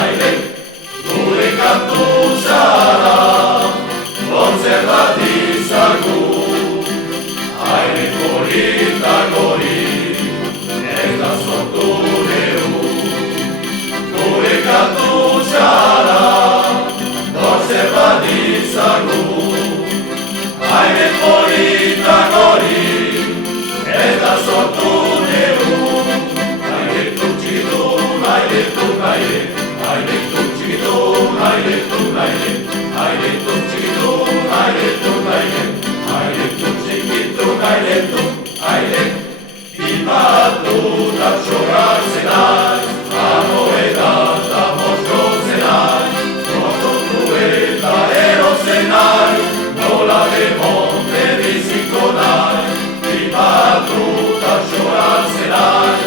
aire, gure kantu zara, kontzerbat izagu. Aire polita gori, ez da sortu neu. Gure kantu zara, kontzerbat izagu. Aire polita gori, ez da sortu neu. Aire tutxidun, aire tunaire, aire tutxidun, aire tunaire, aire tutxidun, aire tunaire, aire tutxikitun, aire tu, aire. Ipatu da xoratzen aiz, anoetan da moskotzen aiz, moskotu eta erotzen aiz, nola demonte biziko naiz. Ipatu da xoratzen aiz,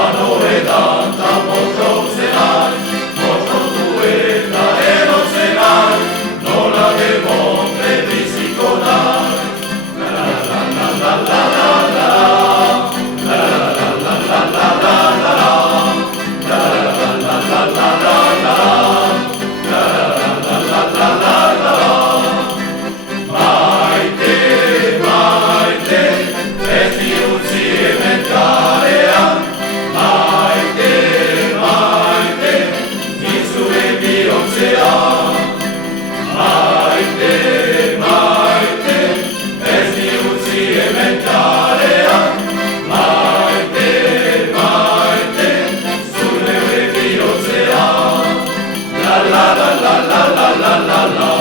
anoetan da moskotzen aiz, moskotu eta erotzen aiz, nola demonte biziko naiz. La la la la la la la.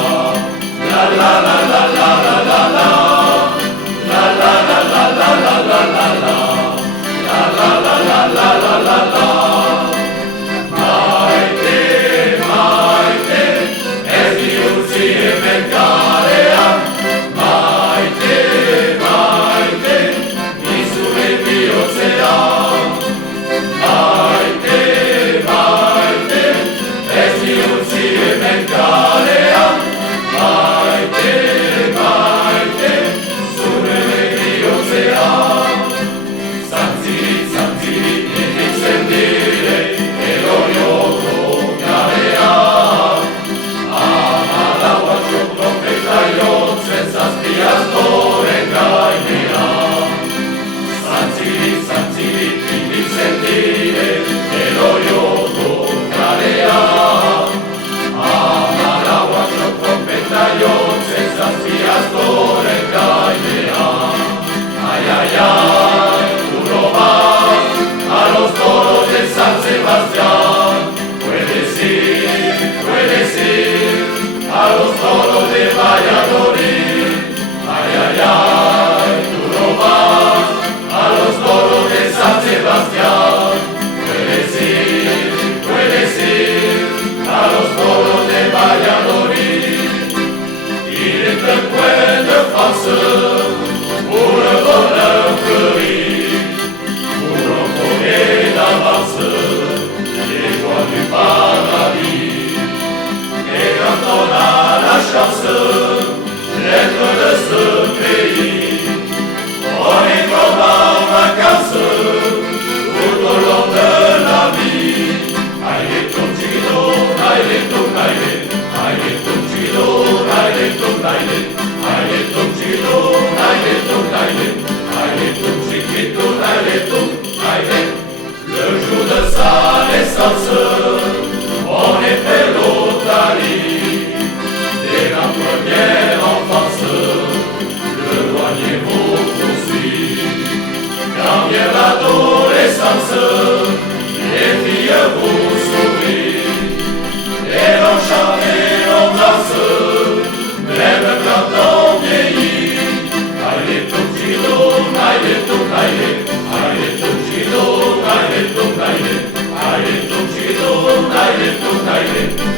Le jour de sa naissance, on était l'Otalie. Dès la première enfance, le douanier vous poursuit. Quand vient l'adolescence, les filles vous sourient. Et l'on chante et l'on danse, même quand on vieillit. Aïe tout chidon, aïe tout aïe, aïe tout chidon, aïe tout aïe, aïe tout chidon, aïe tout aïe.